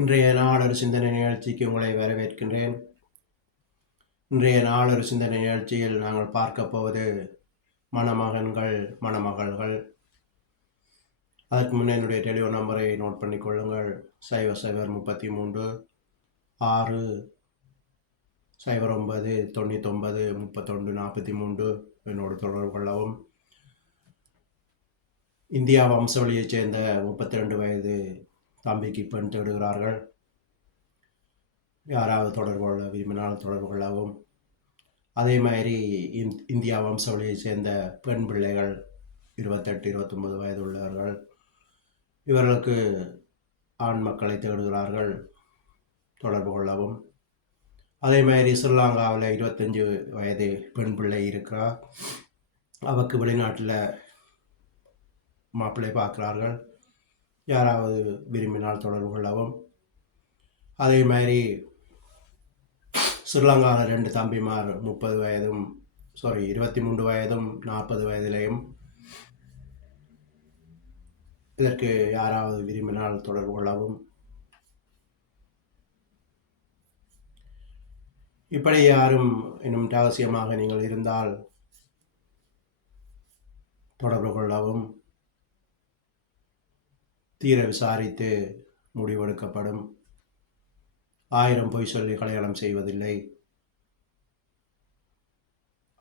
இன்றைய நாளொரு சிந்தனை நிகழ்ச்சிக்கு உங்களை வரவேற்கின்றேன். இன்றைய நாளொரு சிந்தனை நிகழ்ச்சியில் நாங்கள் பார்க்க போவது மணமகன்கள், மணமகள்கள். அதற்கு முன்னே என்னுடைய டெலிஃபோன் நம்பரை நோட் பண்ணிக் கொள்ளுங்கள். 0033 6 09 99 31 43 என்னோடு தொடர்பு கொள்ளவும். இந்தியா வம்சாவளியைச் சேர்ந்த 32 வயது தம்பிக்கு பெண் தேடுகிறார்கள். யாராவது தொடர்பு கொள்ள விரும்பினால் தொடர்பு கொள்ளவும். அதே மாதிரி இந்தியா வம்சாவளியைச் சேர்ந்த பெண் பிள்ளைகள் 28 29 வயது உள்ளவர்கள், இவர்களுக்கு ஆண் மக்களை தேடுகிறார்கள், தொடர்பு கொள்ளவும். அதே மாதிரி ஸ்ரீலங்காவில் 25 வயது பெண் பிள்ளை இருக்கிறார், அவருக்கு வெளிநாட்டில் மாப்பிள்ளை பார்க்கிறார்கள், யாராவது விரும்பினால் தொடர்பு கொள்ளவும். அதே மாதிரி ஸ்ரீலங்காவில் 2 தம்பிமார் 30 வயதும் 23 வயதும் 40 வயதிலையும், இதற்கு யாராவது விரும்பினால் தொடர்பு கொள்ளவும். இப்படி யாரும் இன்னும் ரகசியமாக நீங்கள் இருந்தால் தொடர்பு கொள்ளவும். தீர விசாரித்து முடிவெடுக்கப்படும். 1000 பொய் சொல்லி கல்யாணம் செய்வதில்லை.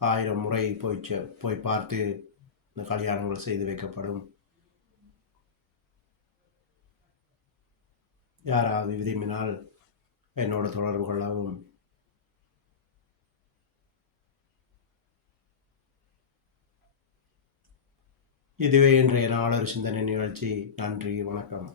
1000 முறை போய் பார்த்து இந்த கல்யாணங்கள் செய்து வைக்கப்படும். யாராவது விரும்பினால் என்னோடு தொடர்பு கொள்ளவும். இதுவே இன்றைய நாளொரு சிந்தனை நிகழ்ச்சி. நன்றி, வணக்கம்.